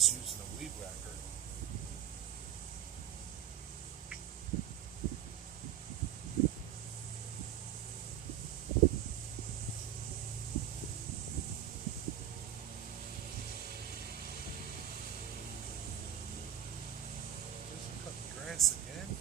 just using a weed whacker. Just cut the grass again.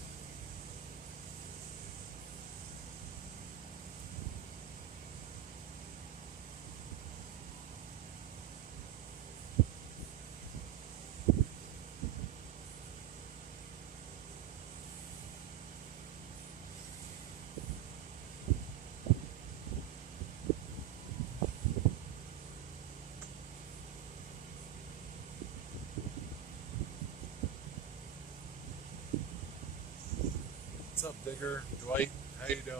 What's up, Digger? Dwight, how you doing?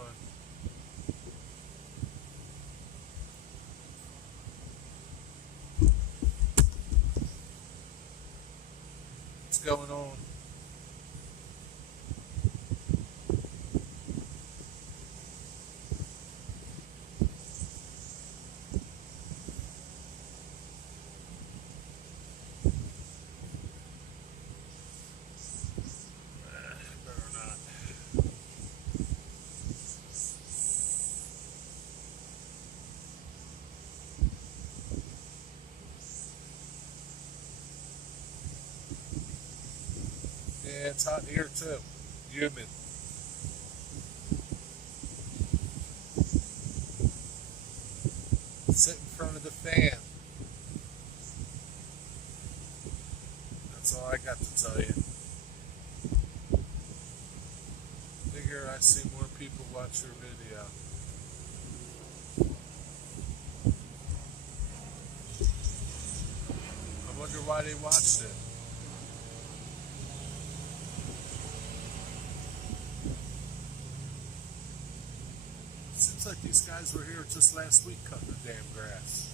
What's going on? Better not. Yeah, it's hot here too. Humid. Sit in front of the fan. That's all I got to tell you. Figure I see more people watch your video. I wonder why they watched it. Seems like these guys were here just last week cutting the damn grass.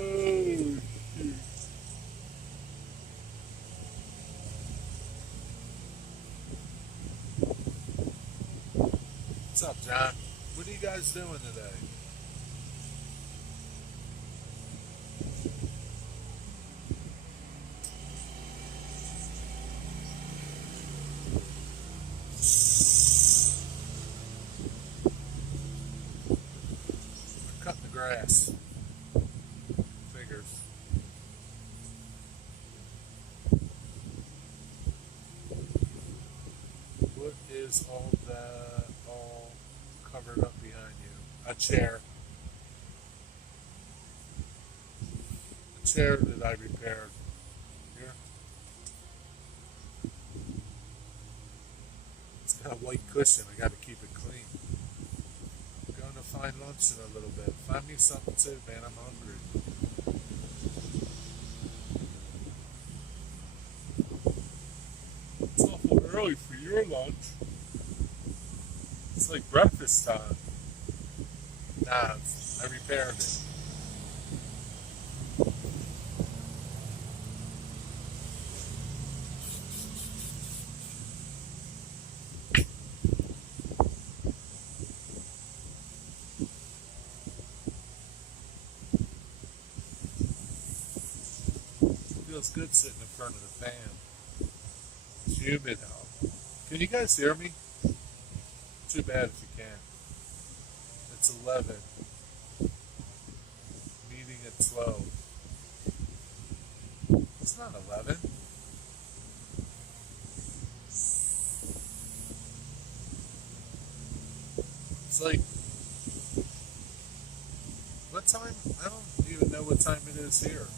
Oh, what's up, John? What are you guys doing today? We're cutting the grass. Figures. What is all that all covered up behind you? A chair. A chair that I repaired. Here. It's got a white cushion. I got to keep it clean. I'm going to find lunch in a little bit. Find me something too, man. I'm hungry. It's awful early for your lunch. It's like breakfast time. Nah, I repaired it. Feels good sitting in front of the fan. It's humid out. Can you guys hear me? Too bad if you can. It's 11. Meeting at 12. It's not 11. It's like, what time? I don't even know what time it is here.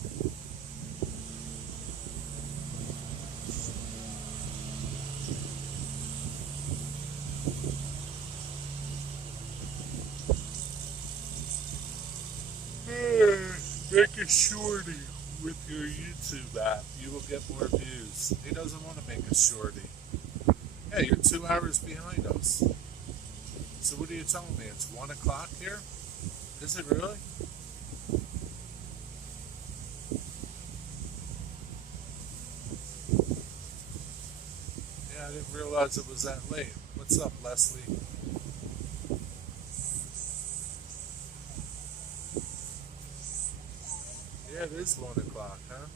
Make a shorty with your YouTube app. You will get more views. He doesn't want to make a shorty. Yeah, you're 2 hours behind us. So what are you telling me? It's 1 o'clock here? Is it really? I didn't realize it was that late. What's up, Leslie? Yeah, it is 1 o'clock, huh?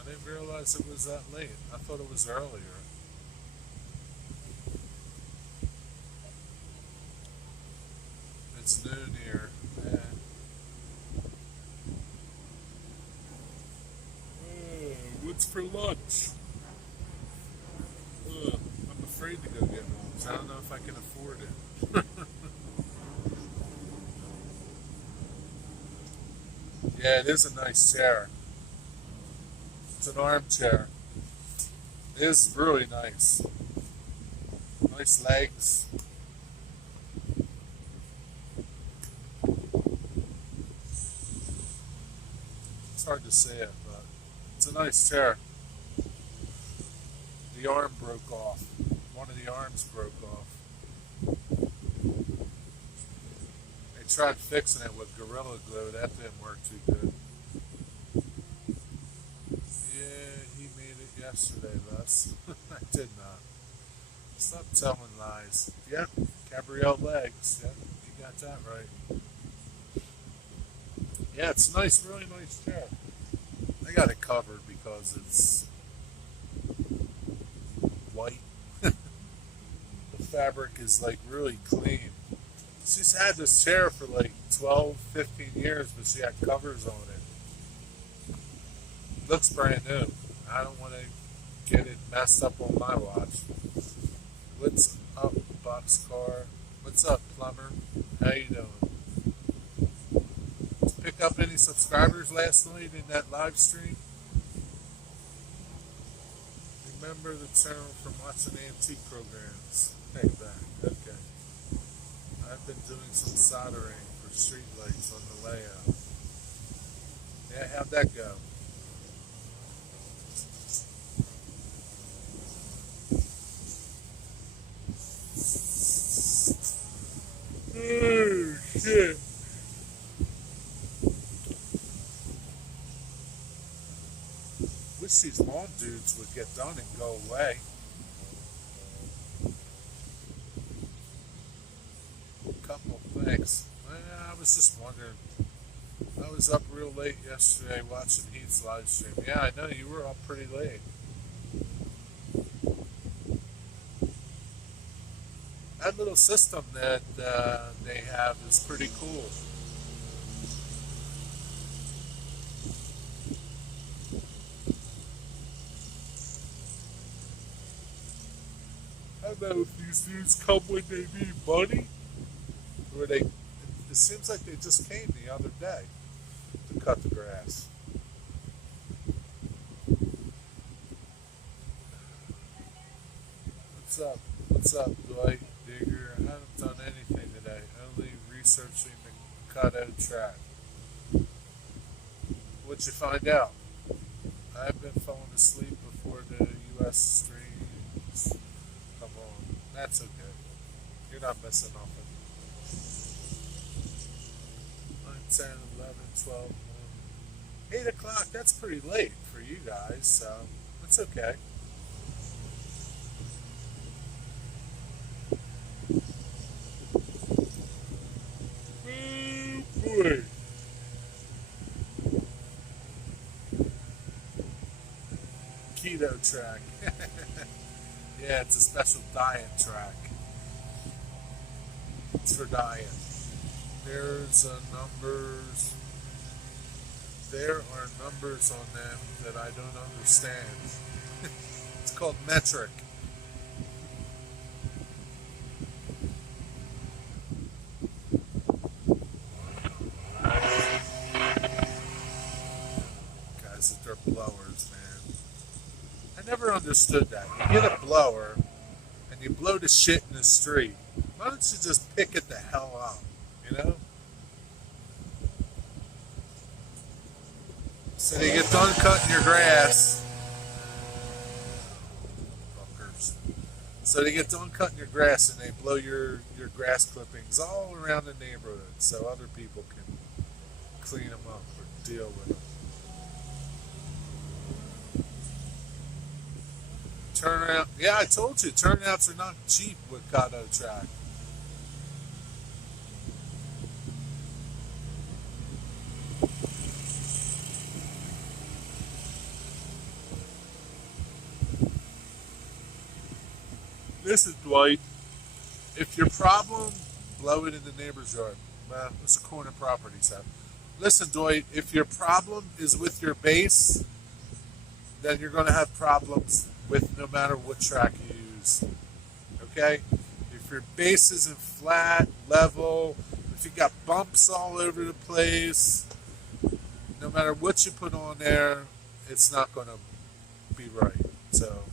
I didn't realize it was that late. I thought it was earlier. It's noon here. What's for lunch? I'm afraid to go get one 'cause I don't know if I can afford it. Yeah, it is a nice chair. It's an armchair. It is really nice. Nice legs. It's hard to say it, but it's a nice chair. The arm broke off. One of the arms broke off. They tried fixing it with Gorilla Glue. That didn't work too good. Yeah, he made it yesterday, Russ. I did not. Stop telling lies. Yep, cabriole legs. Yep, you got that right. Yeah, it's nice, really nice chair. I got it covered because it's white. The fabric is like really clean. She's had this chair for like 12, 15 years, but she had covers on it. Looks brand new. I don't want to get it messed up on my watch. What's up, Boxcar? What's up, Plumber? How you doing? Pick up any subscribers last night in that live stream? Remember the channel from watching antique programs. Hey, back. Okay. I've been doing some soldering for street lights on the layout. Yeah, how'd that go? Oh, shit. Wish these lawn dudes would get done and go away. Couple of things. I was just wondering. I was up real late yesterday watching Heath's live stream. Yeah, I know you were up pretty late. That little system that they have is pretty cool. I don't know if these dudes come when they need money, or they. It seems like they just came the other day to cut the grass. What's up? What's up, Dwight Digger? I haven't done anything today. Only researching the cutout track. What'd you find out? I've been falling asleep before the U.S. streams. Come on, that's okay. You're not missing nothing. 9, 10, 11, 12, 1. 8 o'clock, that's pretty late for you guys, so it's okay. Oh boy. Keto track. Yeah, it's a special diet track. It's for diet. There's numbers. There are numbers on them that I don't understand. It's called metric. Guys with their blowers, man. I never understood that. You get a blower and you blow the shit in the street. Why don't you just pick it the hell up? You know? So you get done cutting your grass. Fuckers. So they get done cutting your grass and they blow your grass clippings all around the neighborhood so other people can clean them up or deal with them. Turnout. Yeah, I told you, turnouts are not cheap with Kato track. Listen, Dwight, if your problem, blow it in the neighbor's yard. Well, it's a corner property, so. Listen, Dwight, if your problem is with your base, then you're going to have problems with no matter what track you use. Okay? If your base isn't flat, level, if you got bumps all over the place, no matter what you put on there, it's not going to be right. So,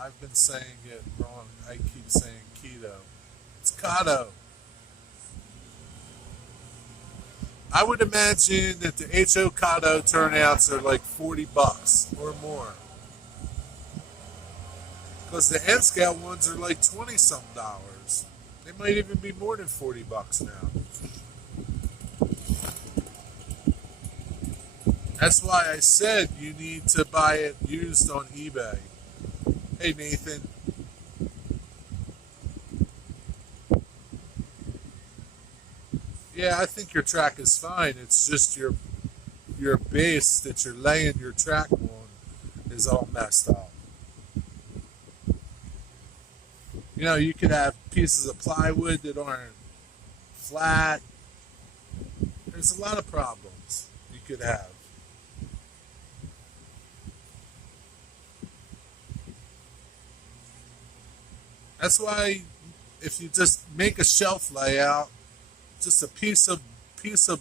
I've been saying it wrong. I keep saying keto. It's Kato. I would imagine that the HO Kato turnouts are like $40 or more. Because the N scale ones are like 20 some dollars. They might even be more than $40 now. That's why I said you need to buy it used on eBay. Hey Nathan. Yeah, I think your track is fine. It's just your base that you're laying your track on is all messed up. You know, you could have pieces of plywood that aren't flat. There's a lot of problems you could have. That's why if you just make a shelf layout, just a piece of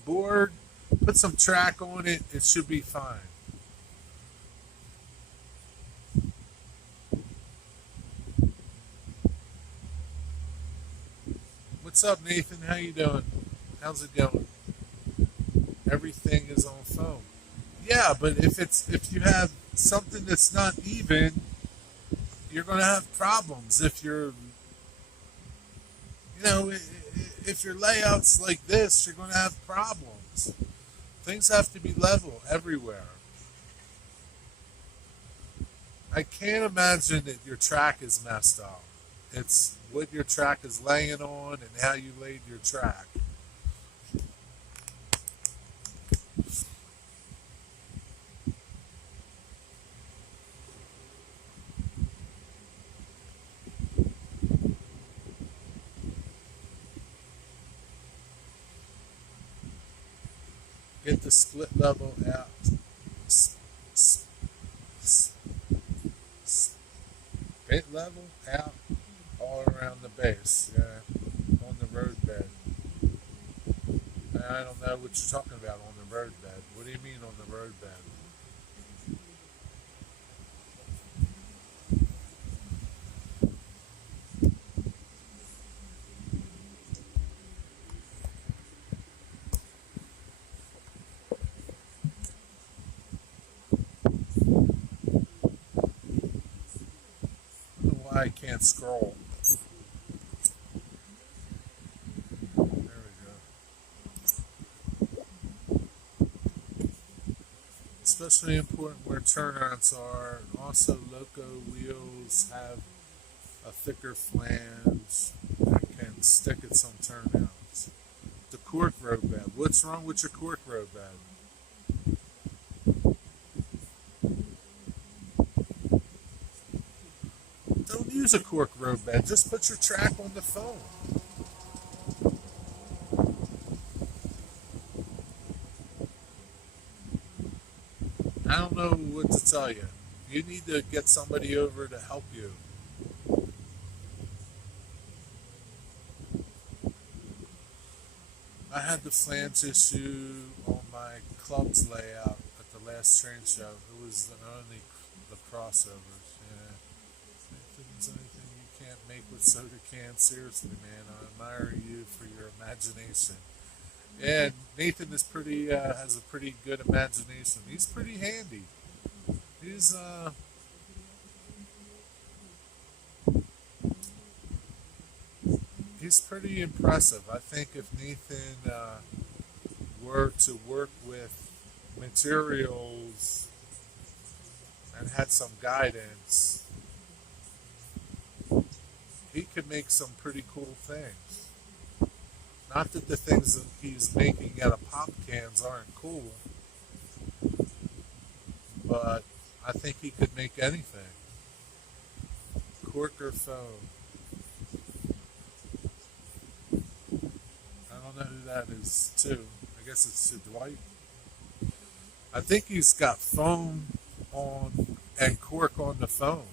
board, put some track on it, it should be fine. What's up, Nathan? How you doing? How's it going? Everything is on phone. Yeah, but if you have something that's not even, you're going to have problems. If if your layout's like this, you're going to have problems. Things have to be level everywhere. I can't imagine that your track is messed up. It's what your track is laying on and how you laid your track. Get the split level out. Split level out all around the base. Yeah, on the roadbed. I don't know what you're talking about on the roadbed. What do you mean on the roadbed? I don't know why I can't scroll. There we go. Especially important where turnouts are. Also, loco wheels have a thicker flange that can stick at some turnouts. The cork road bed. What's wrong with your cork road bed? Don't use a cork road bed. Just put your track on the phone. I don't know what to tell you. You need to get somebody over to help you. I had the flange issue on my club's layout at the last train show. It was only the crossovers. Yeah. If there's anything you can't make with soda cans, seriously, man, I admire you for your imagination. And Nathan is pretty has a pretty good imagination. He's pretty handy. He's he's pretty impressive. I think if Nathan were to work with materials and had some guidance, he could make some pretty cool things. Not that the things that he's making out of pop cans aren't cool, but I think he could make anything. Cork or foam. I don't know who that is to. I guess it's to Dwight. I think he's got foam on and cork on the foam.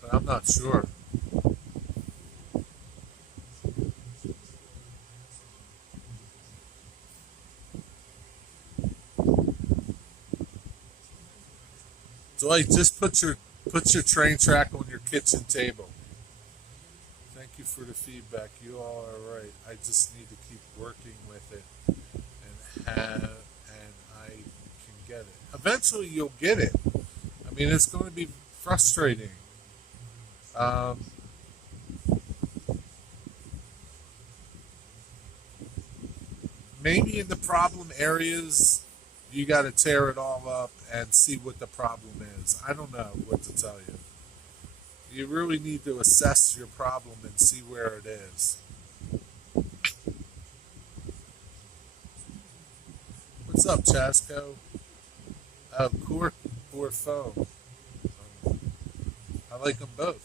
But I'm not sure. Dwight, just put your train track on your kitchen table. Thank you for the feedback. You all are right. I just need to keep working with it and I can get it. Eventually you'll get it. I mean, it's going to be frustrating. Um, Maybe in the problem areas you got to tear it all up and see what the problem is. I don't know what to tell you. You really need to assess your problem and see where it is. What's up, Chasco? Cork or foam? I like them both.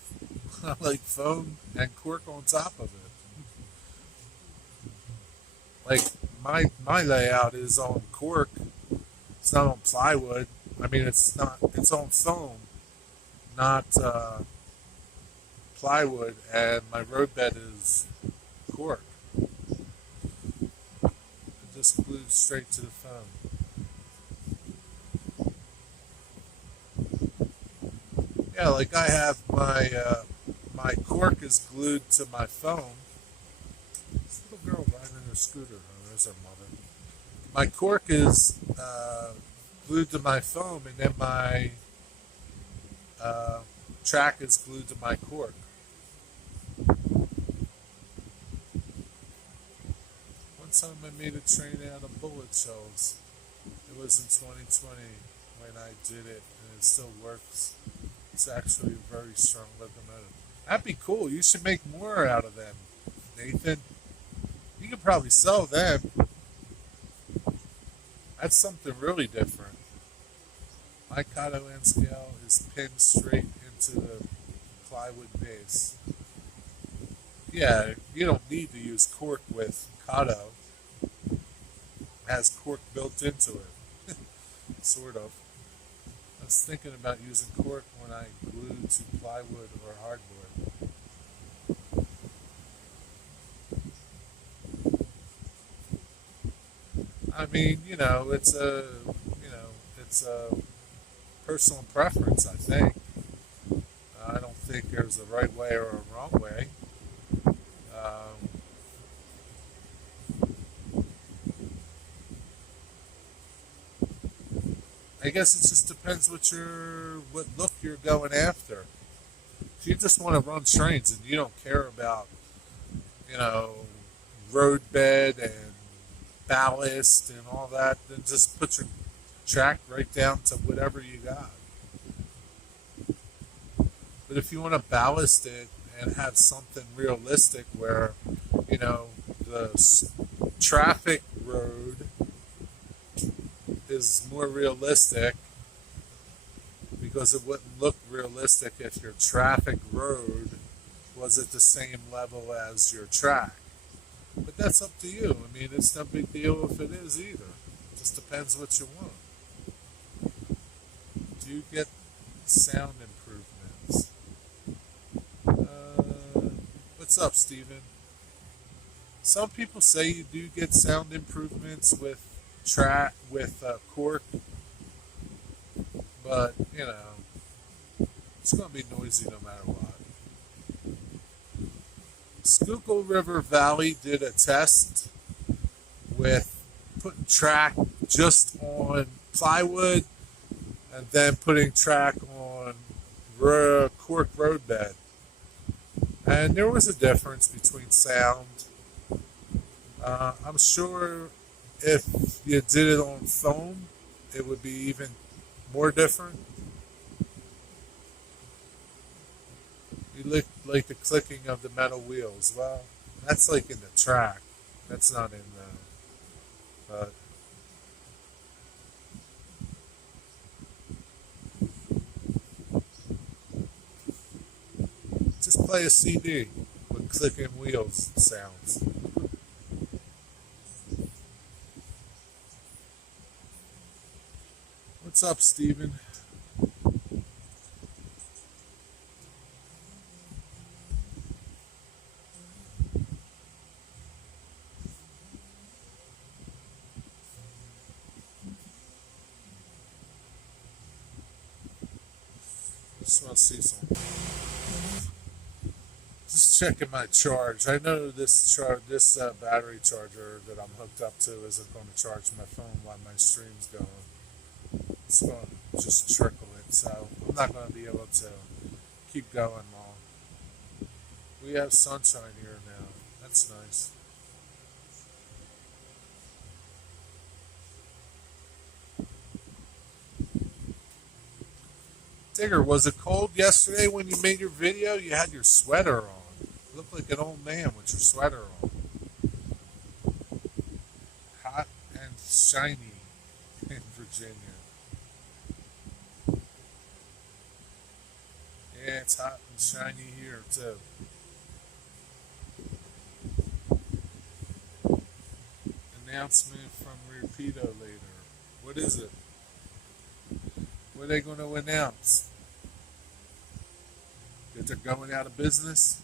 I like foam and cork on top of it. Like my layout is on cork. It's not on plywood. I mean, it's not. It's on foam, not plywood, and my roadbed is cork. It just glued straight to the foam. Yeah, like I have my cork is glued to my foam. This little girl riding her scooter. Oh, there's her mother. My cork is glued to my foam, and then my track is glued to my cork. One time I made a train out of bullet shells. It was in 2020 when I did it, and it still works. It's actually a very strong locomotive. That'd be cool. You should make more out of them, Nathan. You could probably sell them. That's something really different. My Kato end scale is pinned straight into the plywood base. Yeah, you don't need to use cork with Kato. It has cork built into it. Sort of. I was thinking about using cork when I glued to plywood or hardboard. I mean, it's a personal preference. I think. I don't think there's a right way or a wrong way. Um, I guess it just depends what look you're going after. If you just want to run trains and you don't care about, you know, roadbed and ballast and all that, then just put your track right down to whatever you got. But if you want to ballast it and have something realistic where, you know, the traffic road is more realistic because it wouldn't look realistic if your traffic road was at the same level as your track. But that's up to you. I mean, it's no big deal if it is either. It just depends what you want. Do you get sound improvements? What's up, Steven? Some people say you do get sound improvements with cork, but you know it's going to be noisy no matter what. Schuylkill River Valley did a test with putting track just on plywood and then putting track on cork roadbed. And there was a difference between sound. I'm sure if you did it on foam, it would be even more different. You look like the clicking of the metal wheels. Well, that's like in the track. That's not in the. But just play a CD with clicking wheels sounds. What's up, Steven? Just want to see some. Just checking my charge. I know this battery charger that I'm hooked up to isn't going to charge my phone while my stream's going. It's going to just trickle it, so I'm not going to be able to keep going long. We have sunshine here now. That's nice. Digger, was it cold yesterday when you made your video? You had your sweater on. You look like an old man with your sweater on. Hot and shiny in Virginia. Yeah, it's hot and shiny here too. Announcement from Rapido later. What is it? What are they going to announce? That they're going out of business?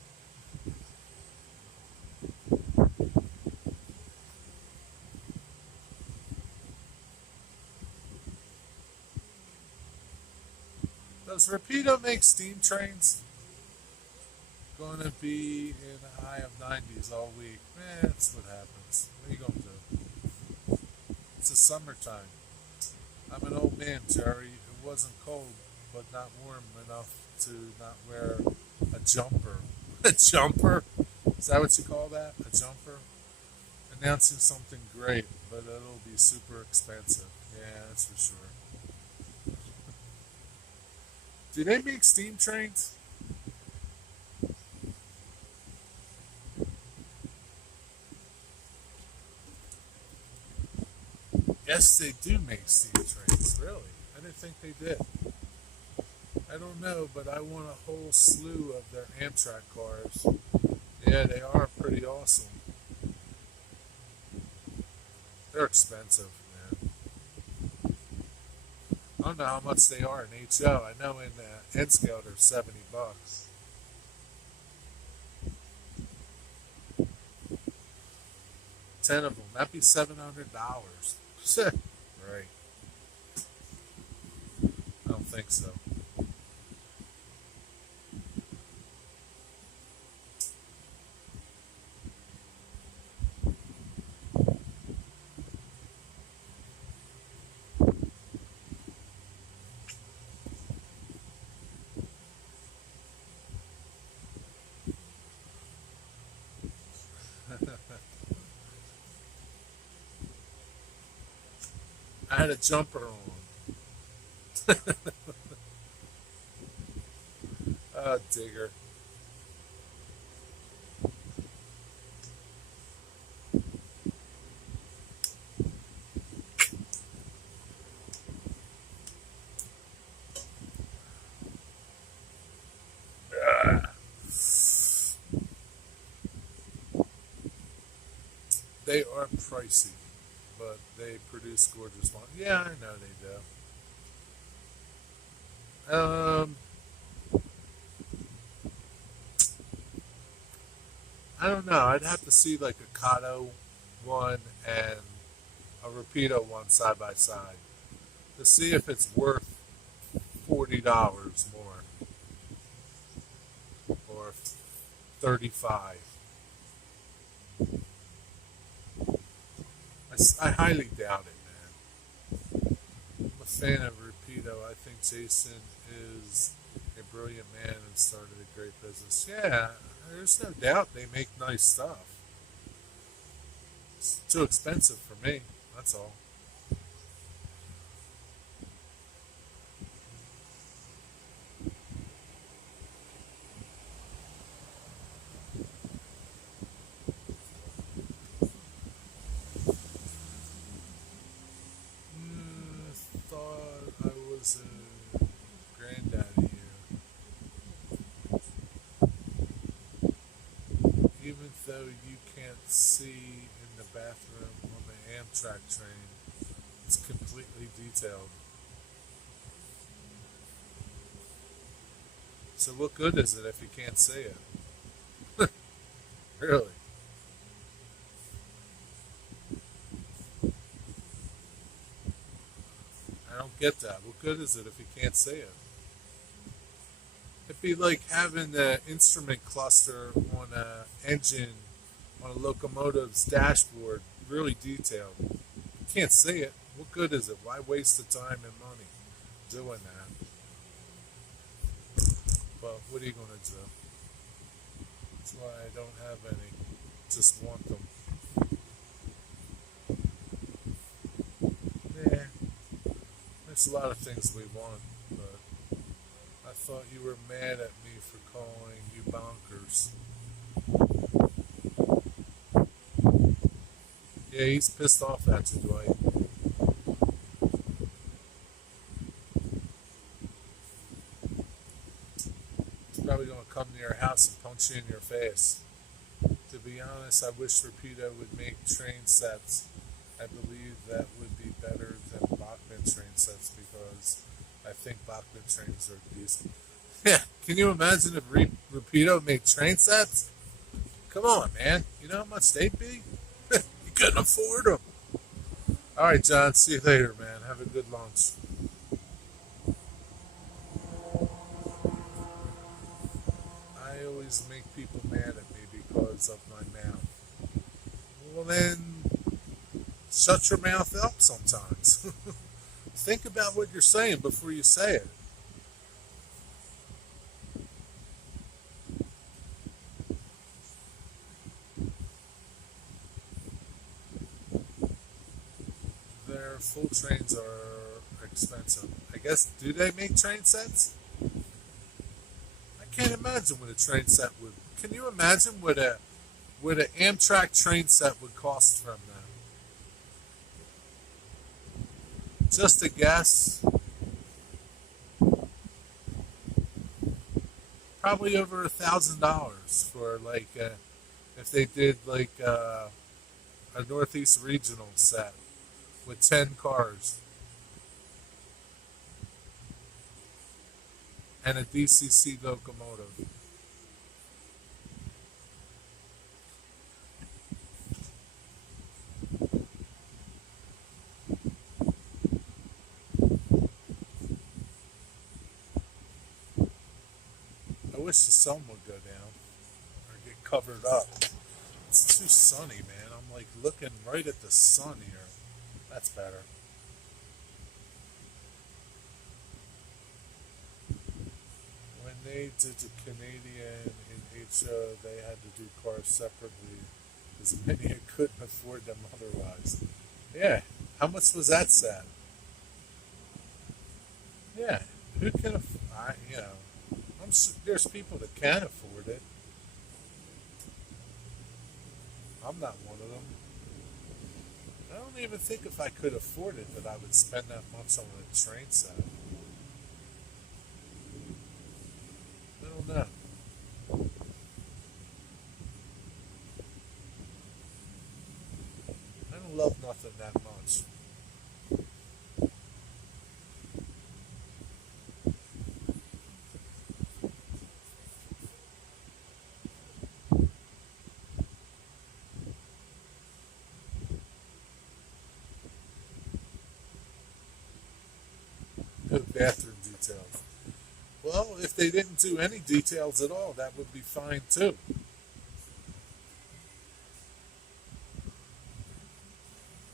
Does Rapido make steam trains? Going to be in a high of 90s all week. That's what happens. What are you going to do? It's the summertime. I'm an old man, Jerry. It wasn't cold, but not warm enough to not wear a jumper. A jumper? Is that what you call that? A jumper? Announcing something great, but it'll be super expensive. Yeah, that's for sure. Do they make steam trains? Yes, they do make steam trains. Really? I didn't think they did. I don't know, but I want a whole slew of their Amtrak cars. Yeah, they are pretty awesome. They're expensive, man. I don't know how much they are in HO. I know in N-Scale they're $70. 10 of them. That'd be $700. Right. I don't think so. I had a jumper on. Oh, digger. They are pricey, but they produce gorgeous ones. Yeah, I know they do. I don't know. I'd have to see like a Kato one and a Rapido one side by side to see if it's worth $40 more or 35. I highly doubt it, man. I'm a fan of Rapido. I think Jason is a brilliant man and started a great business. Yeah, there's no doubt they make nice stuff. It's too expensive for me. That's all. Thought I was a granddaddy here, even though you can't see in the bathroom on the Amtrak train. It's completely detailed. So what good is it if you can't see it? Really? I don't get that. What good is it if you can't see it? It'd be like having the instrument cluster on a engine on a locomotive's dashboard, really detailed. You can't see it. What good is it? Why waste the time and money doing that? But what are you going to do? That's why I don't have any. Just want them. Yeah, there's a lot of things we want, but I thought you were mad at me for calling you bonkers. Yeah, he's pissed off at you, Dwight. He's probably going to come to your house and punch you in your face. To be honest, I wish Rapido would make train sets. I believe that would be better than Bachman train sets because I think Bachman trains are decent. Yeah, can you imagine if Rapido made train sets? Come on, man. You know how much they'd be? You couldn't afford them. All right, John. See you later, man. Have a good lunch. I always make people mad at me because of my mouth. Well, then shut your mouth up sometimes. Think about what you're saying before you say it. Their full trains are expensive. I guess, do they make train sets? I can't imagine what a train set would. Can you imagine what an Amtrak train set would cost from them? Just a guess, probably over $1,000 for if they did a Northeast Regional set with 10 cars and a DCC locomotive. I wish the sun would go down or get covered up. It's too sunny, man. I'm like looking right at the sun here. That's better. When they did the Canadian in HO, they had to do cars separately because many couldn't afford them otherwise. Yeah. How much was that set? Yeah. Who can afford? There's people that can afford it. I'm not one of them. I don't even think if I could afford it that I would spend that much on a train set. I don't know. I don't love nothing that much. No bathroom details. Well, if they didn't do any details at all, that would be fine too.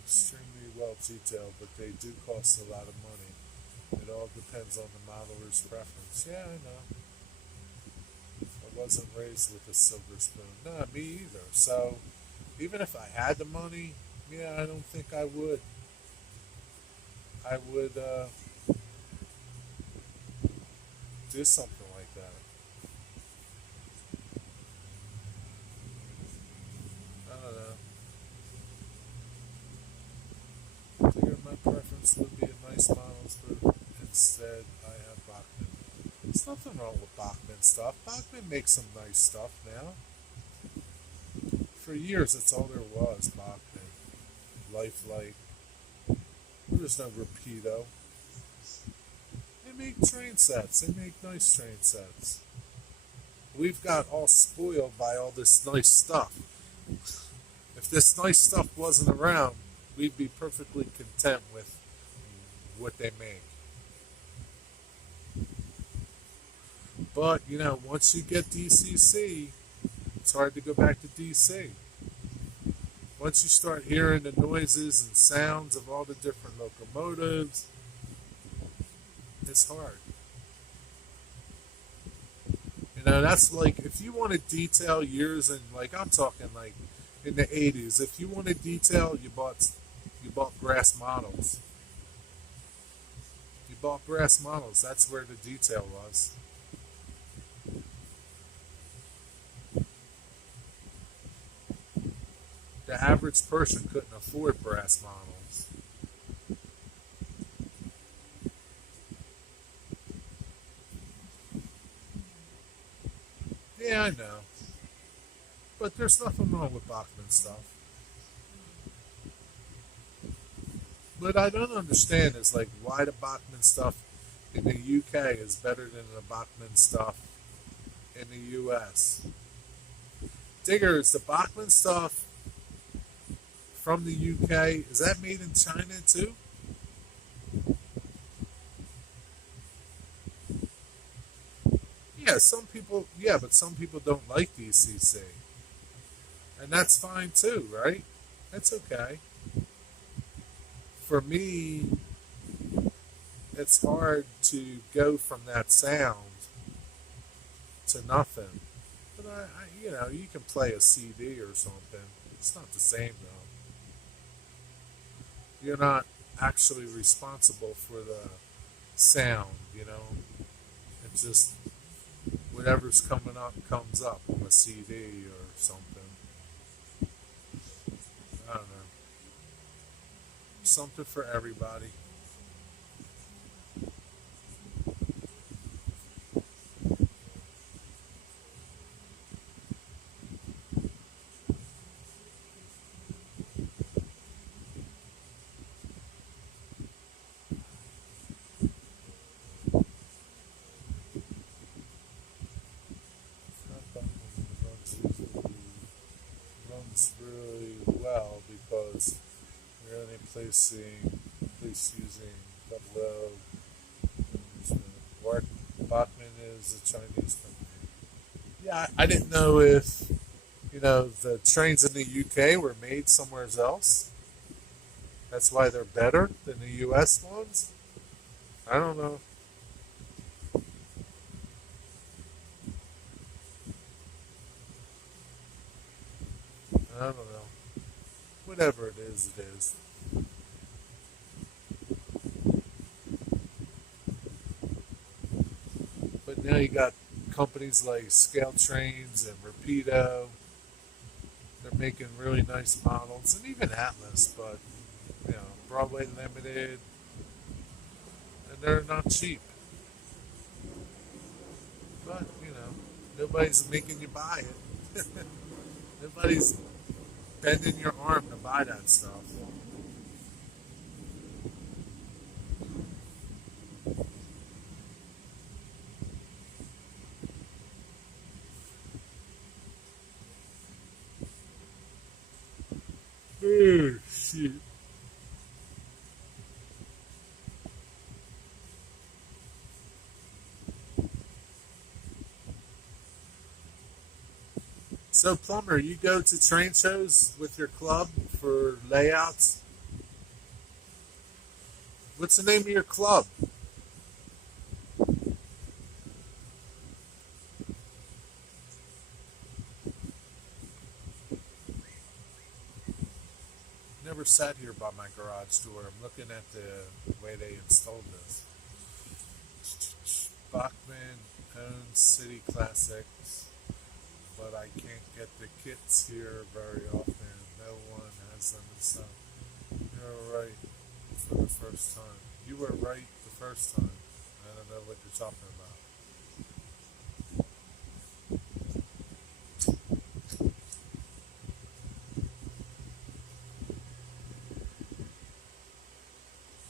Extremely well detailed, but they do cost a lot of money. It all depends on the modeler's preference. Yeah, I know. wasn't raised with a silver spoon. No, me either. So even if I had the money, yeah, I don't think I would. I would do something like that. I don't know. I figure my preference would be a nice models, but instead I have Bachman. There's nothing wrong with Bachman stuff. Bachman makes some nice stuff now. For years, that's all there was. Bachman, Lifelike. There was no Rapido. They make train sets. They make nice train sets. We've got all spoiled by all this nice stuff. If this nice stuff wasn't around, we'd be perfectly content with what they make. But, once you get DCC, it's hard to go back to DC. Once you start hearing the noises and sounds of all the different locomotives, it's hard. That's like if you want to detail years and like I'm talking like in the 80s. If you want to detail, you bought brass models. You bought brass models. That's where the detail was. The average person couldn't afford brass models. Yeah, I know. But there's nothing wrong with Bachman stuff. What I don't understand is like why the Bachman stuff in the UK is better than the Bachman stuff in the US. Digger, is the Bachman stuff from the UK, is that made in China too? But some people don't like DCC. And that's fine too, right? That's okay. For me, it's hard to go from that sound to nothing. But you can play a CD or something. It's not the same though. You're not actually responsible for the sound. It's just whatever's coming up comes up on a CD or something. I don't know. Something for everybody. Runs really well because we're only place using double O. Bachman is a Chinese company. Yeah, I didn't know if the trains in the UK were made somewhere else. That's why they're better than the US ones. I don't know. I don't know. Whatever it is, it is. But now you got companies like Scale Trains and Rapido. They're making really nice models, and even Atlas. But Broadway Limited, and they're not cheap. But nobody's making you buy it. Nobody's bending your arm to buy that stuff. Oh, shit. So, Plumber, you go to train shows with your club for layouts? What's the name of your club? never sat here by my garage door. I'm looking at the way they installed this. Bachman owns City Classics, but I can't get the kits here very often. No one has them and stuff. You're right for the first time. You were right the first time. I don't know what you're talking about.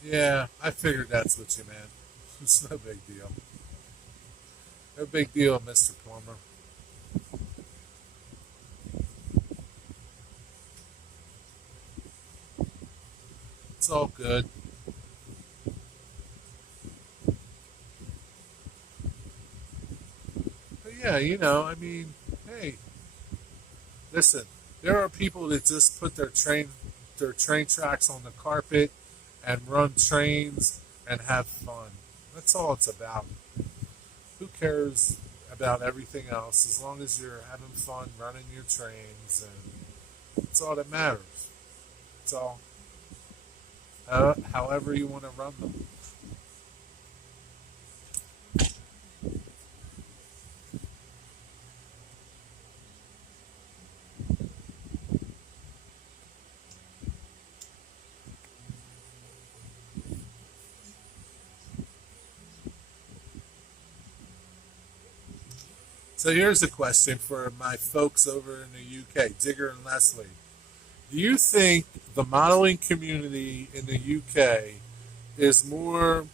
Yeah, I figured that's what you meant. It's no big deal. No big deal, Mr. Plummer. It's all good. But yeah, I mean, hey, listen, there are people that just put their train tracks on the carpet and run trains and have fun. That's all it's about. Who cares about everything else as long as you're having fun running your trains, and that's all that matters. It's all however you want to run them. So here's a question for my folks over in the UK, Digger and Leslie. Do you think the modeling community in the UK is more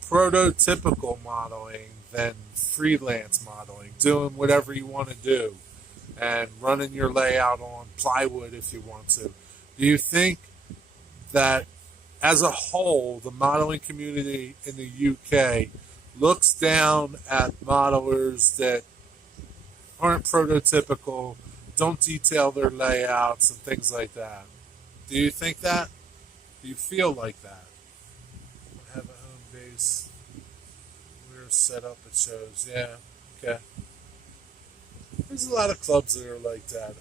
prototypical modeling than freelance modeling, doing whatever you want to do and running your layout on plywood if you want to? Do you think that as a whole, the modeling community in the UK looks down at modelers that aren't prototypical, don't detail their layouts and things like that? Do you think that? Do you feel like that? Have a home base. We're set up at shows. Yeah. Okay. There's a lot of clubs that are like that.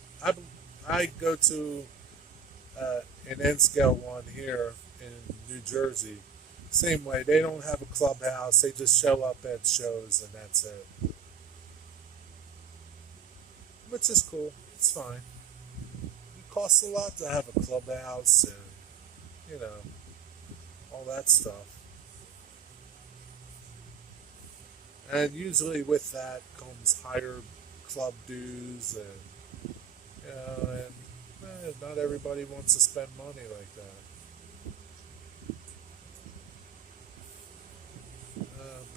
I go to an N scale one here in New Jersey. Same way. They don't have a clubhouse. They just show up at shows and that's it. Which is cool. It's fine. It costs a lot to have a clubhouse and, you know, all that stuff. And usually with that comes higher club dues and, not everybody wants to spend money like that.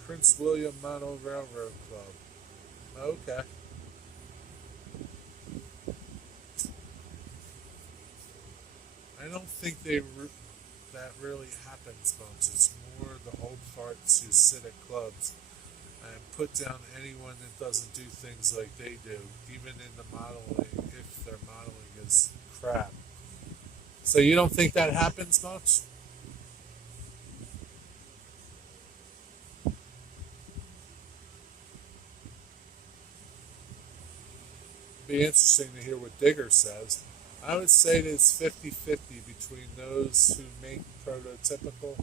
Prince William Model Railroad Club. Okay. I don't think that really happens much. It's more the old farts who sit at clubs and put down anyone that doesn't do things like they do, even in the modeling, if their modeling is crap. So you don't think that happens much? Be interesting to hear what Digger says. I would say that it's 50-50 between those who make prototypical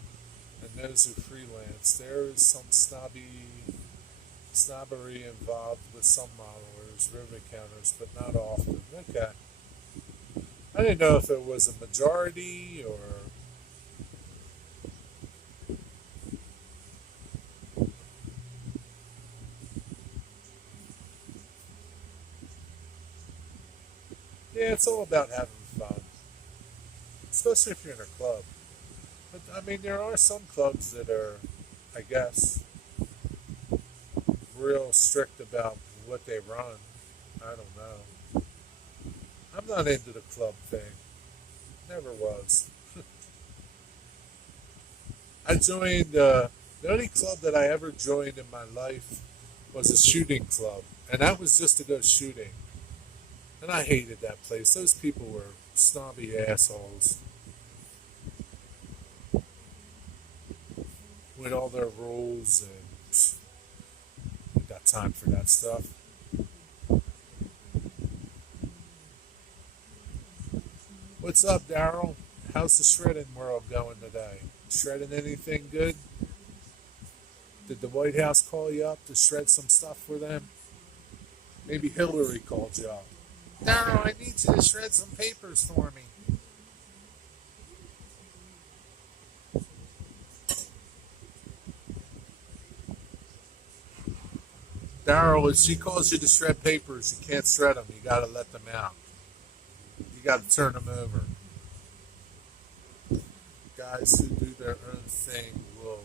and those who freelance. There is some snobbery involved with some modelers, rivet counters, but not often. Okay. I didn't know if it was a majority or. Yeah, it's all about having fun, especially if you're in a club. But I mean, there are some clubs that are, I guess, real strict about what they run. I don't know. I'm not into the club thing. Never was. I joined, the only club that I ever joined in my life was a shooting club. And that was just to go shooting. And I hated that place. Those people were snobby assholes with all their rules and got time for that stuff. What's up, Daryl? How's the shredding world going today? Shredding anything good? Did the White House call you up to shred some stuff for them? Maybe Hillary called you up. Daryl, I need you to shred some papers for me. Daryl, if she calls you to shred papers, you can't shred them. You got to let them out. You got to turn them over. Guys who do their own thing will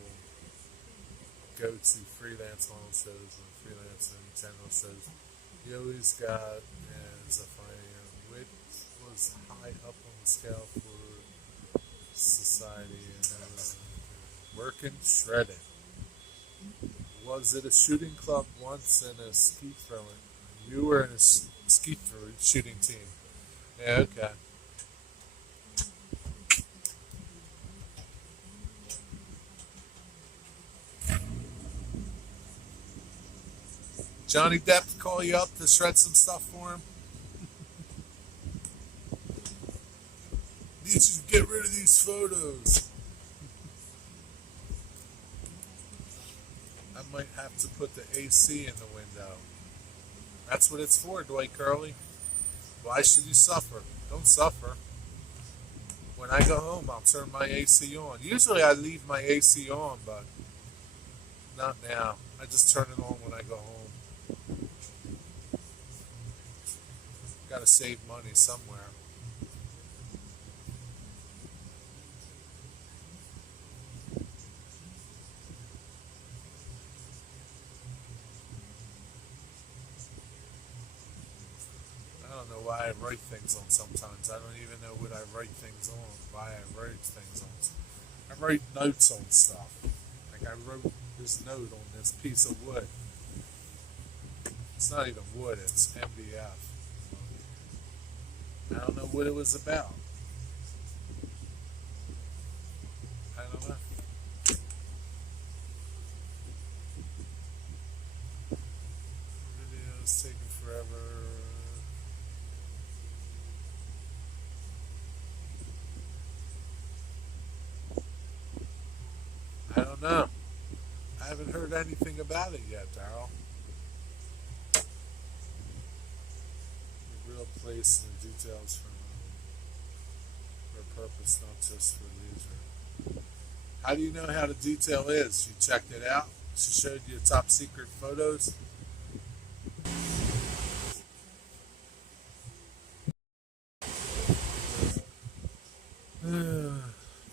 go to freelance home shows and freelance and general shows. You always got as a fire, which was high up on the scale for society and working shredding. Was it a shooting club once and a skeet throwing? You were in a skeet shooting team. Yeah, okay. Johnny Depp call you up to shred some stuff for him? Need you to get rid of these photos. I might have to put the AC in the window. That's what it's for, Dwight Curley. Why should you suffer? Don't suffer. When I go home, I'll turn my AC on. Usually I leave my AC on, but not now. I just turn it on when I go home. Gotta save money somewhere. I don't know why I write things on sometimes. I don't even know what I write things on, why I write things on. I write notes on stuff. Like I wrote this note on this piece of wood. It's not even wood, it's MDF. I don't know what it was about. I don't know. Video's taking forever. I don't know. I haven't heard anything about it yet, Daryl. The real place and the details for a purpose, not just for leisure. How do you know how the detail is? You checked it out? She showed you top secret photos?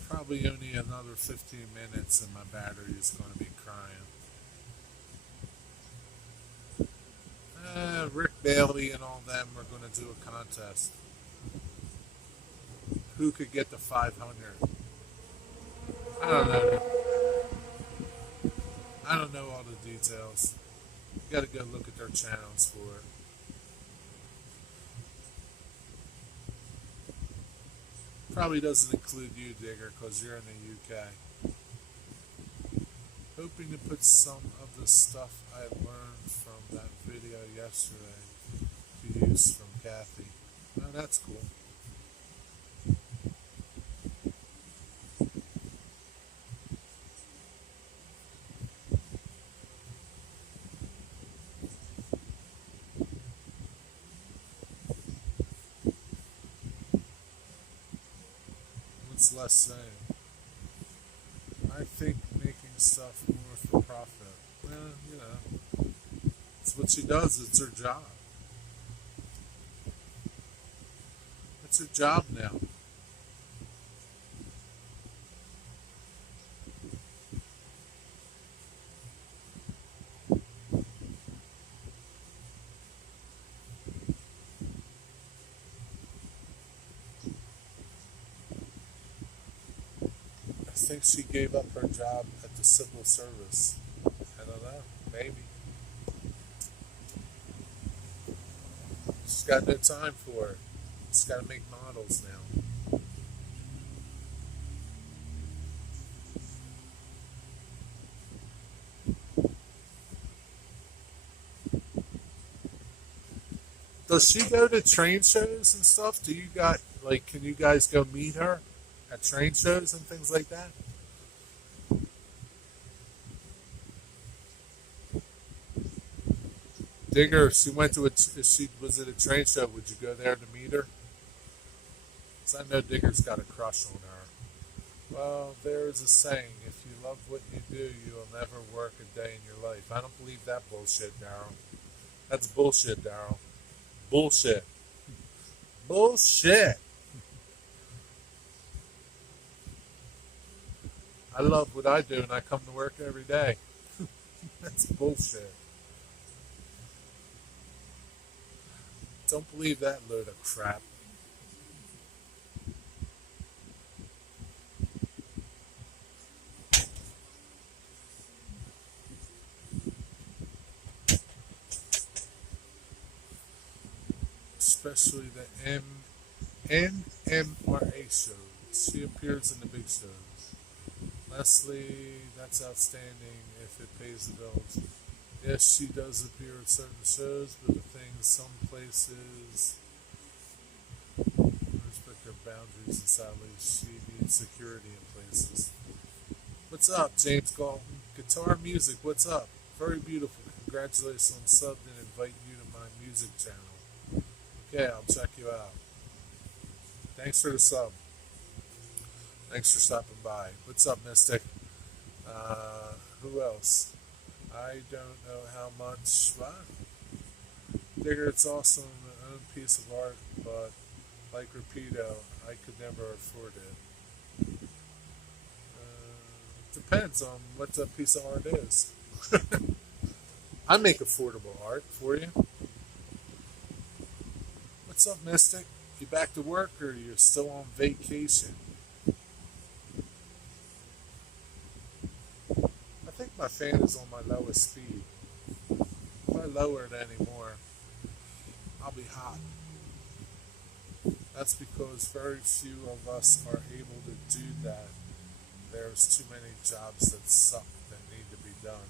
Probably only another 15 minutes and my battery is going to be crying. Rick Bailey and all them are going to do a contest. Who could get the 500? I don't know. I don't know all the details. You got to go look at their channels for it. Probably doesn't include you, Digger, because you're in the UK. Hoping to put some of the stuff I learned from that video yesterday to use from Kathy. Oh, that's cool. What's less saying? I think making stuff more for profit. Well, you know, it's what she does. It's her job. It's her job now. I think she gave up her job at the civil service. I don't know. Maybe. She's got no time for it. She's got to make models now. Does she go to train shows and stuff? Do you got Like, can you guys go meet her at train shows and things like that? Digger, if she went to if she was at a train show, would you go there to meet her? 'Cause I know Digger's got a crush on her. Well, there is a saying: if you love what you do, you will never work a day in your life. I don't believe that bullshit, Daryl. That's bullshit, Daryl. Bullshit. Bullshit. I love what I do, and I come to work every day. That's bullshit. Don't believe that load of crap. Especially the NMRA shows. She appears in the big shows. Leslie, that's outstanding if it pays the bills. Yes, she does appear at certain shows, but the thing is, some places respect their boundaries, and sadly, she needs security in places. What's up, James Galton? Guitar music, what's up? Very beautiful. Congratulations on subbing and invite you to my music channel. Okay, I'll check you out. Thanks for the sub. Thanks for stopping by. What's up, Mystic? Who else? I don't know how much. What? Digger, it's awesome, an own piece of art, but like Rapido, I could never afford it. Depends on what the piece of art is. I make affordable art for you. What's up, Mystic? You back to work or you're still on vacation? I think my fan is on my lowest speed. If I lower it anymore, I'll be hot. That's because very few of us are able to do that. There's too many jobs that suck that need to be done.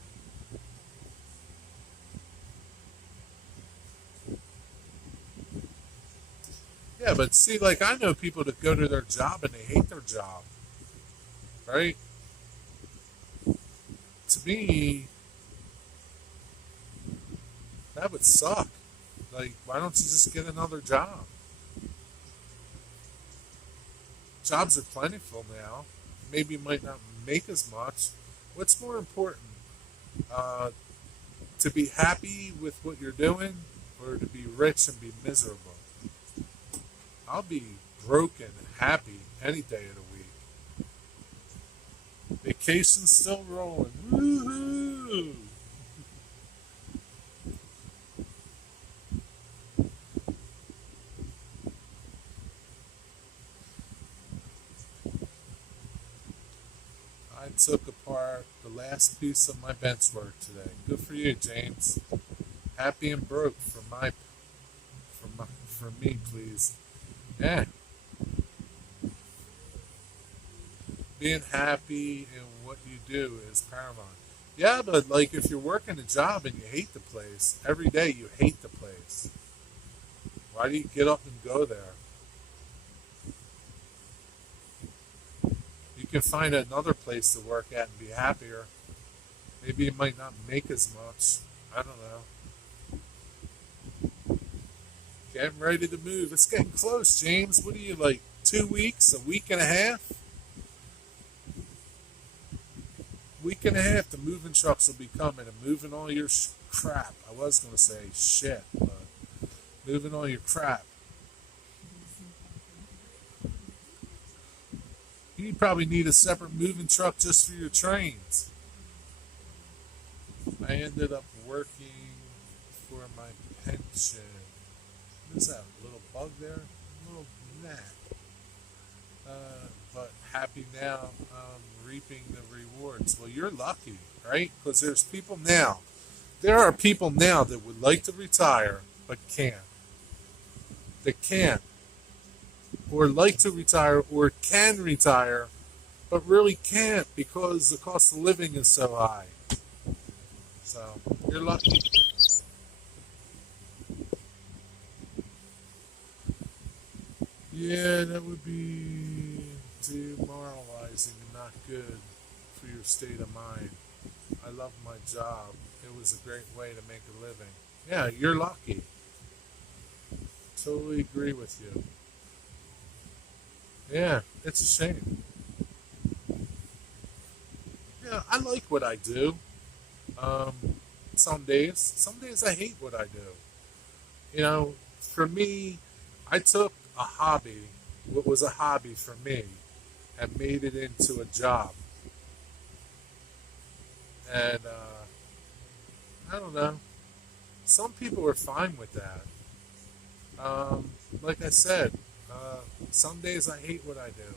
Yeah, but see, like, I know people that go to their job and they hate their job, right? To me, that would suck. Like, why don't you just get another job? Jobs are plentiful now. Maybe you might not make as much. What's more important? Uh, to be happy with what you're doing or to be rich and be miserable? I'll be broken and happy any day of the week. Vacation's still rolling. Woohoo! I took apart the last piece of my bench work today. Good for you, James. Happy and broke for me, please. Yeah. Being happy in what you do is paramount. Yeah, but like if you're working a job and you hate the place, every day you hate the place. Why do you get up and go there? You can find another place to work at and be happier. Maybe you might not make as much. I don't know. Getting ready to move. It's getting close, James. What are you, like 2 weeks? A week and a half? Week and a half, the moving trucks will be coming and moving all your crap. I was going to say shit, but moving all your crap. You probably need a separate moving truck just for your trains. I ended up working for my pension. What is that? A little bug there? A little gnat. But happy now, reaping the rewards. Well, you're lucky, right? Because there are people now that would like to retire but can't. That can't. Or like to retire or can retire but really can't because the cost of living is so high. So, you're lucky. Yeah, that would be demoralizing and not good for your state of mind. I love my job. It was a great way to make a living. Yeah, you're lucky. Totally agree with you. Yeah, it's a shame. Yeah, I like what I do. Um, some days I hate what I do. You know, for me, I took a hobby, what was a hobby for me, and made it into a job. And I don't know. Some people are fine with that. Like I said, some days I hate what I do,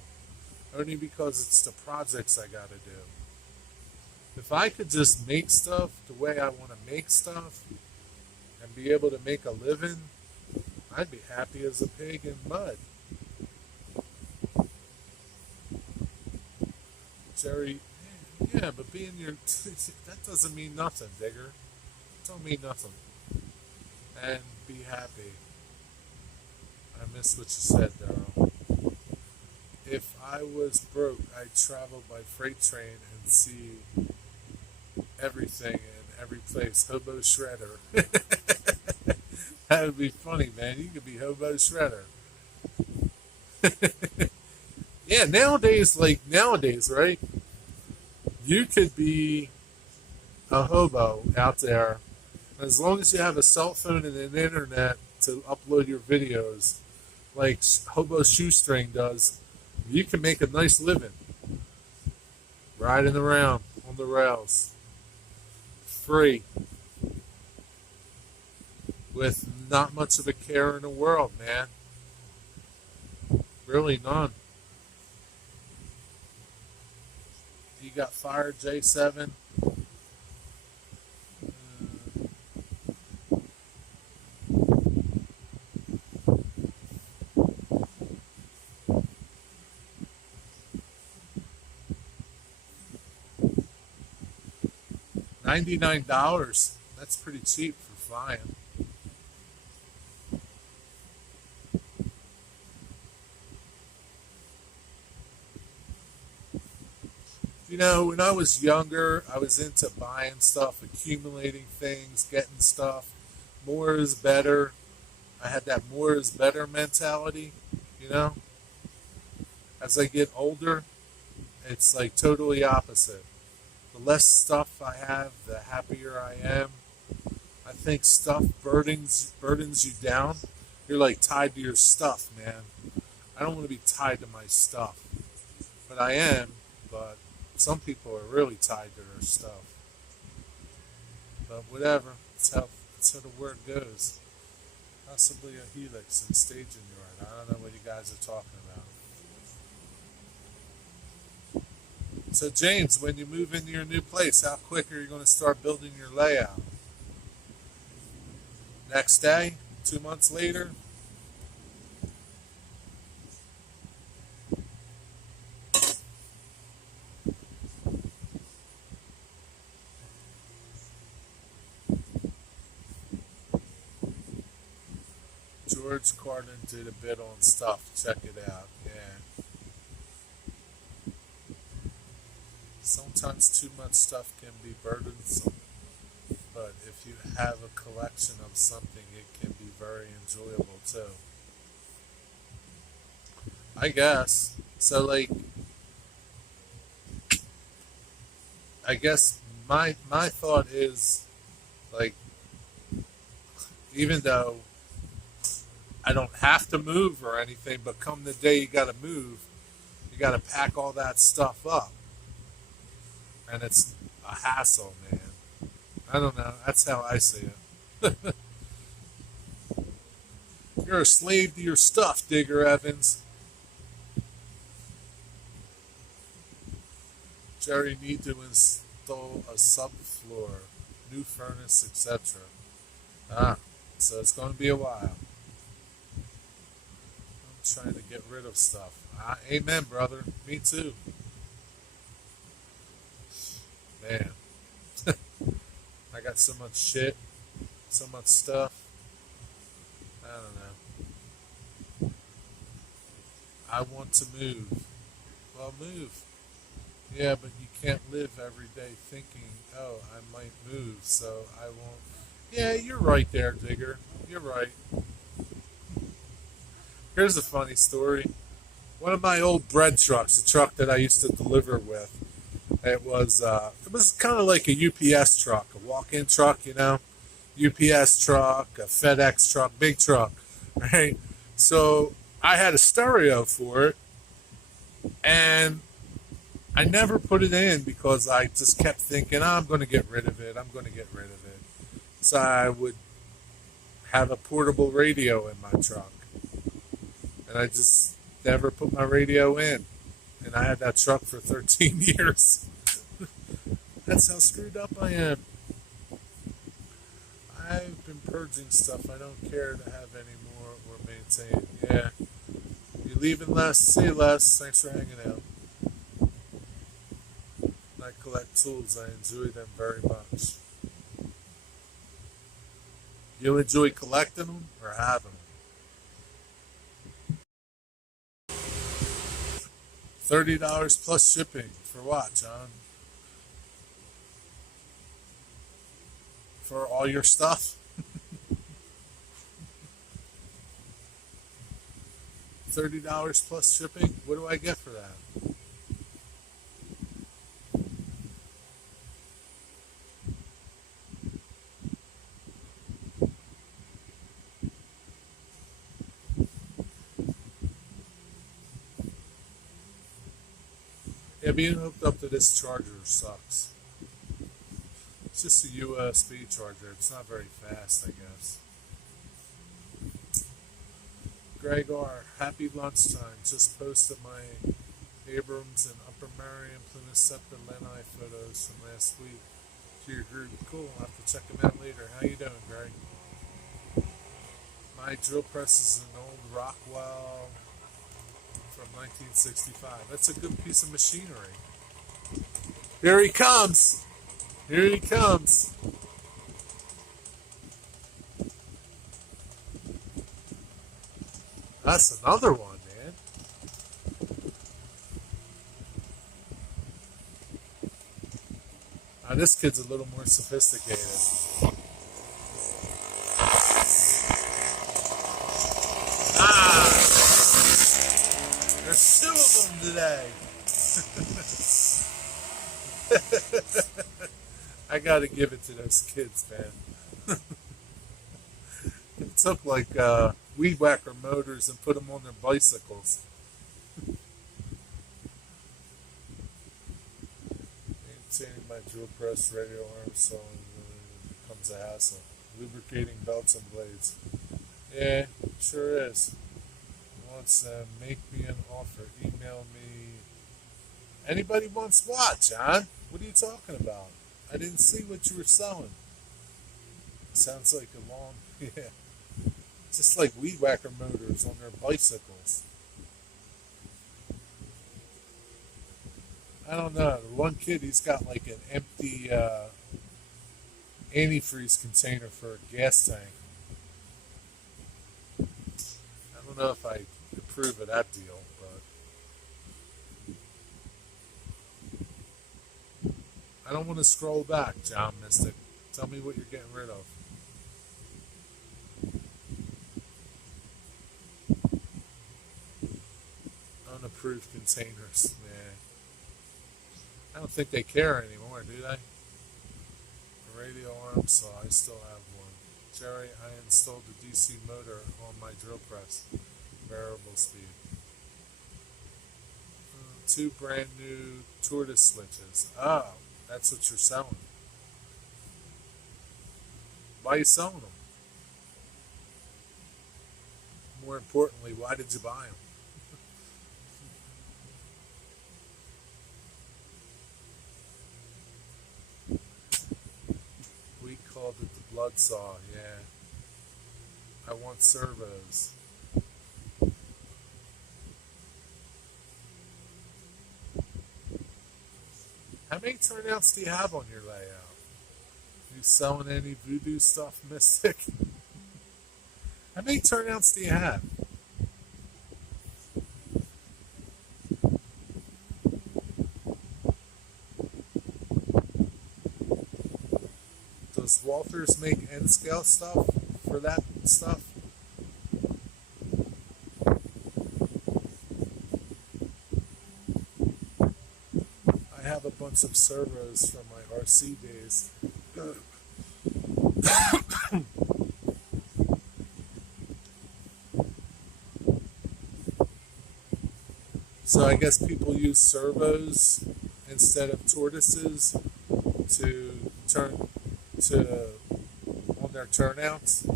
only because it's the projects I got to do. If I could just make stuff the way I want to make stuff and be able to make a living, I'd be happy as a pig in mud. Jerry, yeah, but being your that doesn't mean nothing, Digger. It don't mean nothing. And be happy. I miss what you said, Daryl. If I was broke, I'd travel by freight train and see everything in every place. Hobo Shredder. That would be funny, man. You could be Hobo Shredder. Yeah, nowadays, right? You could be a hobo out there as long as you have a cell phone and an internet to upload your videos, like Hobo Shoestring does. You can make a nice living riding around on the rails, free, with not much of a care in the world, man. Really none. You got fired, J7. $99. That's pretty cheap for flying. You know, when I was younger, I was into buying stuff, accumulating things, getting stuff. More is better. I had that more is better mentality, you know? As I get older, it's like totally opposite. The less stuff I have, the happier I am. I think stuff burdens you down. You're like tied to your stuff, man. I don't want to be tied to my stuff. But I am, but some people are really tied to their stuff. But whatever, it's how the word goes. Possibly a helix and staging yard. I don't know what you guys are talking about. So James, when you move into your new place, how quick are you going to start building your layout? Next day? 2 months later? George Carlin did a bit on stuff. Check it out. Yeah. Sometimes too much stuff can be burdensome, but if you have a collection of something, it can be very enjoyable too. I guess. So, like, I guess my thought is like, even though I don't have to move or anything, but come the day you got to move, you got to pack all that stuff up, and it's a hassle, man. I don't know. That's how I see it. You're a slave to your stuff, Digger Evans. Jerry need to install a subfloor, new furnace, etc. Ah, so it's going to be a while. I'm trying to get rid of stuff. Ah, amen, brother. Me too. Man, I got so much shit, so much stuff. I don't know. I want to move. Well, move. Yeah, but you can't live every day thinking, oh, I might move, so I won't. Yeah, you're right there, Digger. You're right. Here's a funny story. One of my old bread trucks, a truck that I used to deliver with, it was kind of like a UPS truck, a walk-in truck, you know, UPS truck, a FedEx truck, big truck, right? So I had a stereo for it, and I never put it in because I just kept thinking, oh, I'm going to get rid of it. I'm going to get rid of it. So I would have a portable radio in my truck, and I just never put my radio in. And I had that truck for 13 years. That's how screwed up I am. I've been purging stuff I don't care to have anymore or maintain. Yeah. You leaving, Les? See you, Les. Thanks for hanging out. I collect tools. I enjoy them very much. You enjoy collecting them or having them? $30 plus shipping. For what, John? For all your stuff? $30 plus shipping? What do I get for that? Yeah, being hooked up to this charger sucks. It's just a USB charger. It's not very fast, I guess. Greg R., happy lunchtime. Just posted my Abrams and Upper Marion Plymouth SEPTA Lenni photos from last week to your group. Cool, I'll have to check them out later. How you doing, Greg? My drill press is an old Rockwell from 1965. That's a good piece of machinery. Here he comes. Here he comes. That's another one, man. Now this kid's a little more sophisticated. Ah! There's two of them today. I gotta give it to those kids, man. It took like weed whacker motors and put them on their bicycles. Maintaining my drill press radio arm so becomes a hassle. Lubricating belts and blades. Yeah, sure is. Wants to make me an offer. Email me. Anybody wants what, John? What are you talking about? I didn't see what you were selling. Sounds like a long, yeah. Just like weed whacker motors on their bicycles. I don't know. The one kid, he's got like an empty antifreeze container for a gas tank. I don't know if I approve of that deal, but I don't want to scroll back, John Mystic. Tell me what you're getting rid of. Unapproved containers, man. I don't think they care anymore, do they? A radio arm saw, I still have one. Jerry, I installed a DC motor on my drill press. Variable speed. Two brand new tortoise switches. Oh, that's what you're selling. Why are you selling them? More importantly, why did you buy them? We called it the blood saw, yeah. I want servos. How many turnouts do you have on your layout? You selling any voodoo stuff, Mystic? How many turnouts do you have? Walthers make N scale stuff for that stuff? I have a bunch of servos from my RC days. So I guess people use servos instead of tortoises to turn to on their turnouts.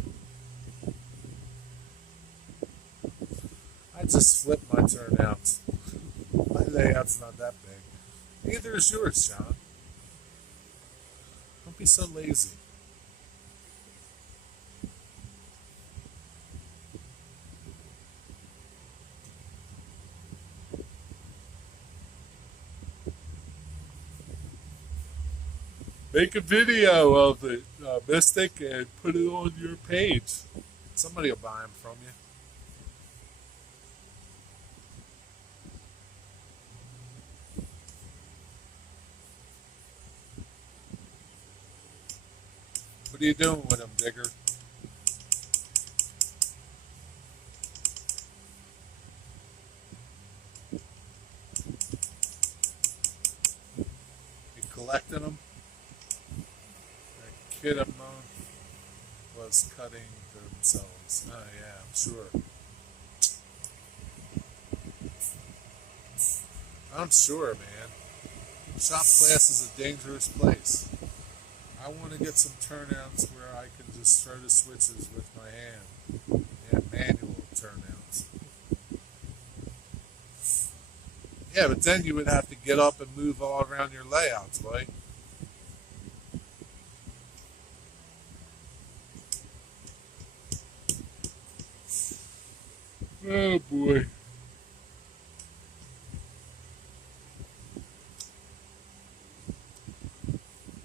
I just flip my turnouts. My layout's not that big. Neither is yours, John. Don't be so lazy. Make a video of it, Mystic, and put it on your page. Somebody will buy them from you. What are you doing with them, Digger? You collecting them? That kid among was cutting themselves. Oh yeah, I'm sure. I'm sure, man. Shop class is a dangerous place. I want to get some turnouts where I can just throw the switches with my hand. Yeah, manual turnouts. Yeah, but then you would have to get up and move all around your layouts, right? Oh boy.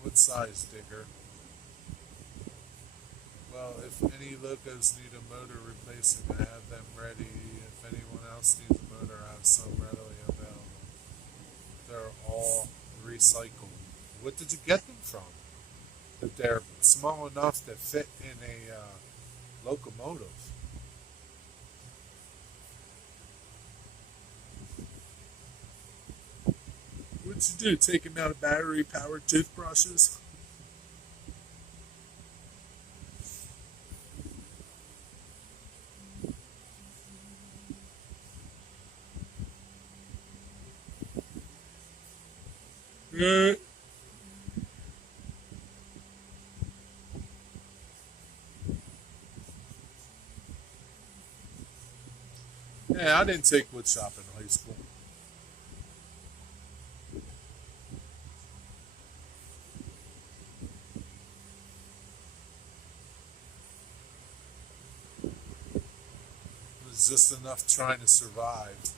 What size, Digger? Well, if any locos need a motor replacing, I have them ready. If anyone else needs a motor, I have some readily available. They're all recycled. What did you get them from? That they're small enough to fit in a locomotive. What'd you do? Take them out of battery-powered toothbrushes? Yeah. Yeah, I didn't take wood shop in high school. It was just enough trying to survive.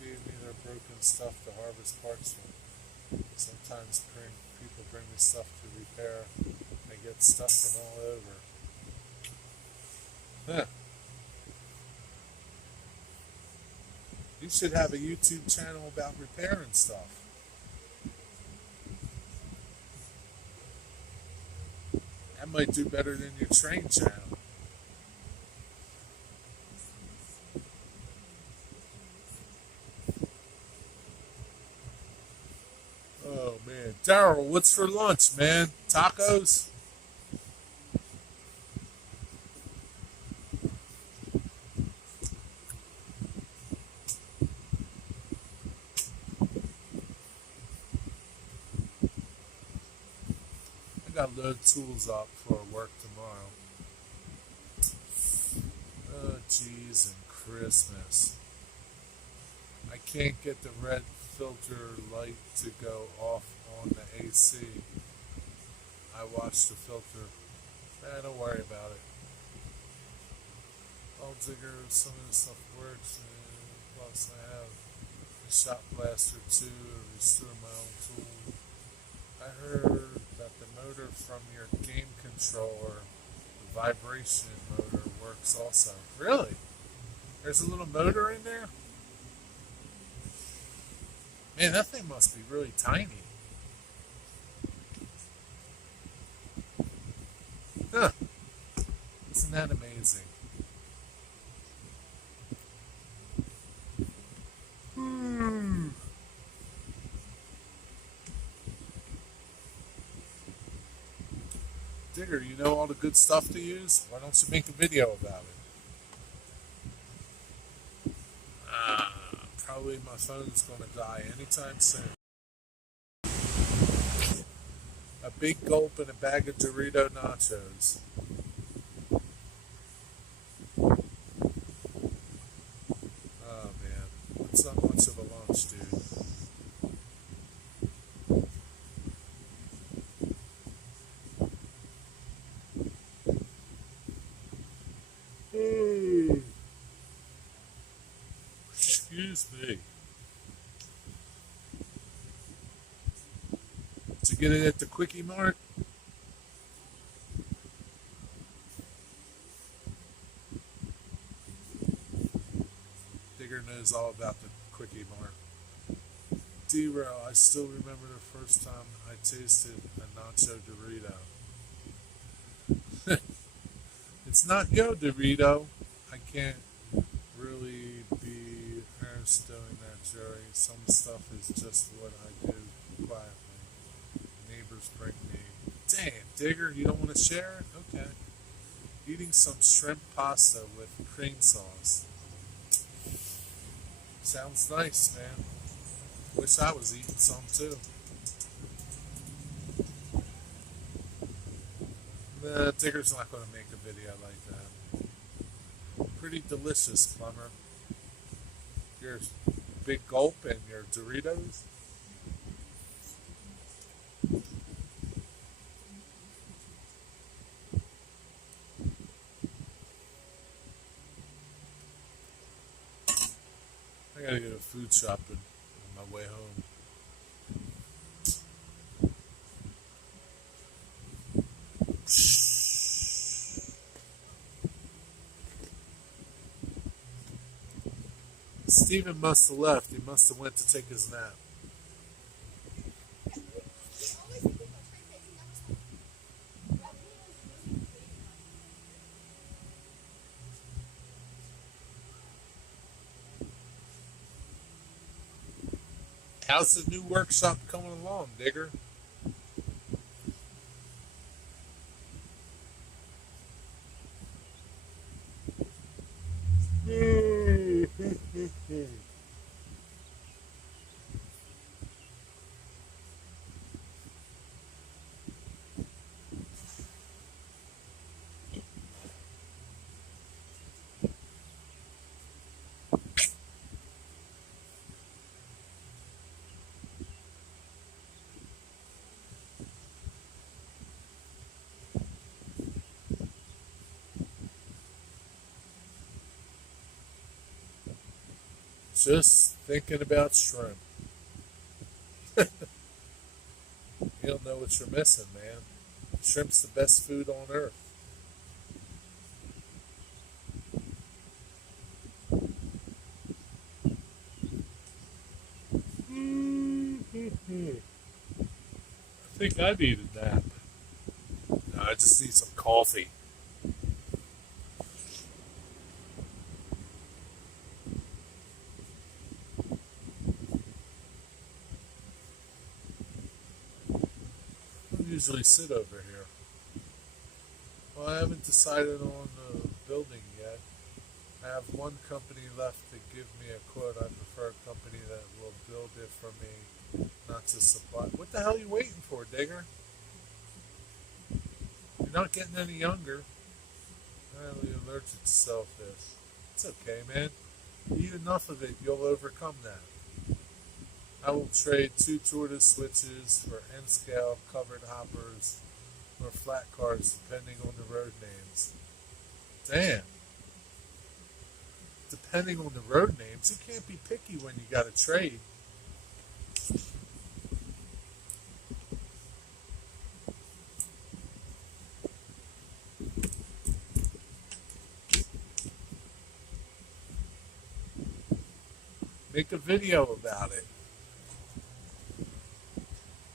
Gave me their broken stuff to harvest parts from. Sometimes people bring me stuff to repair. I get stuff from all over. Huh. You should have a YouTube channel about repairing stuff. That might do better than your train channel. Oh man, Daryl, what's for lunch, man? Tacos? I got load tools up for work tomorrow. Oh jeez, and Christmas. I can't get the red filter light to go off on the AC. I watched the filter. Don't worry about it. I'll digger some of the stuff works, and plus I have a shot blaster too to restore my own tool. I heard that the motor from your game controller, the vibration motor, works also. Really? There's a little motor in there? Man, that thing must be really tiny. Huh. Isn't that amazing? Hmm. Digger, you know all the good stuff to use? Why don't you make a video about it? Probably my phone's gonna die anytime soon. A big gulp and a bag of Dorito nachos. Oh man, that's not much of a lunch, dude. Excuse me. Did you get it at the Quickie Mart? Digger knows all about the Quickie Mart. D-Rail, I still remember the first time I tasted a nacho Dorito. It's not yo Dorito. I can't really be hers doing that, Jerry. Some stuff is just what I do quietly. Neighbors bring me. Damn, Digger, you don't want to share it? Okay. Eating some shrimp pasta with cream sauce. Sounds nice, man. Wish I was eating some too. Digger's not going to make a video like that. Pretty delicious, Plumber. Your big gulp and your Doritos. I gotta go food shopping on my way home. Steven must have left. He must have went to take his nap. How's the new workshop coming along, Digger? Just thinking about shrimp. You don't know what you're missing, man. Shrimp's the best food on earth. I think I need a nap. No, I just need some coffee. I usually sit over here. Well, I haven't decided on the building yet. I have one company left to give me a quote. I prefer a company that will build it for me, not to supply. What the hell are you waiting for, Digger? You're not getting any younger. Apparently allergic to shellfish. It's okay, man. Eat enough of it, you'll overcome that. I will trade 2 tortoise switches for N-scale covered hoppers or flat cars depending on the road names. Damn. Depending on the road names, you can't be picky when you got to trade. Make a video about it.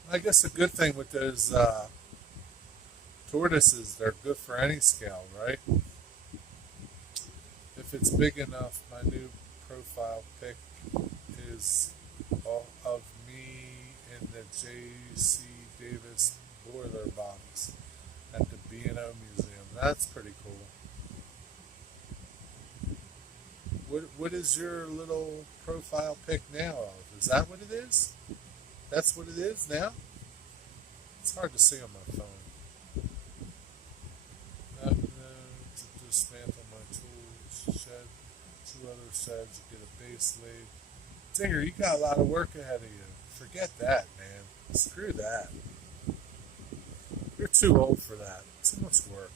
I guess a good thing with those tortoises, they're good for any scale, right? If it's big enough, my new profile pic is all of me in the J.C. Davis boiler box at the B&O Museum. That's pretty cool. What is your little profile pic now of? Is that what it is? That's what it is now? It's hard to see on my phone. Not known to dismantle my tools, shed 2 other sheds, get a base laid. Digger, you got a lot of work ahead of you. Forget that, man. Screw that. You're too old for that. Too much work.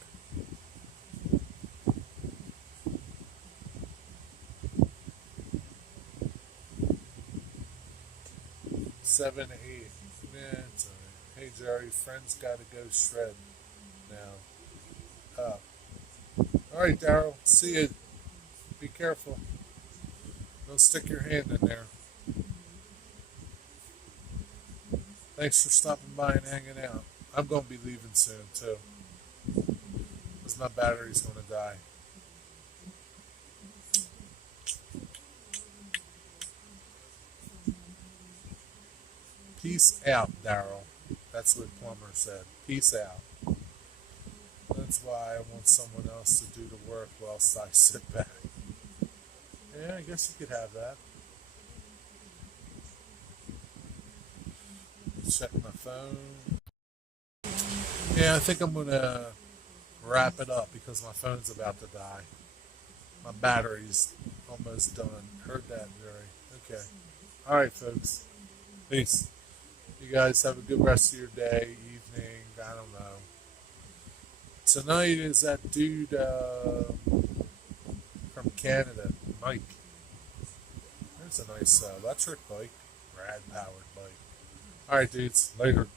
7, 8. Yeah, it's alright. Hey, Jerry, friends gotta go shred now. Alright, Daryl. See you. Be careful. Don't stick your hand in there. Thanks for stopping by and hanging out. I'm going to be leaving soon, too. Because my battery's going to die. Peace out, Daryl. That's what Plumber said. Peace out. That's why I want someone else to do the work whilst I sit back. Yeah, I guess you could have that. Check my phone. Yeah, I think I'm going to wrap it up because my phone's about to die. My battery's almost done. Heard that, Jerry. Okay. All right, folks. Peace. You guys have a good rest of your day, evening. I don't know. Tonight is that dude from Canada, Mike. There's a nice electric bike, rad powered bike. All right, dudes. Later.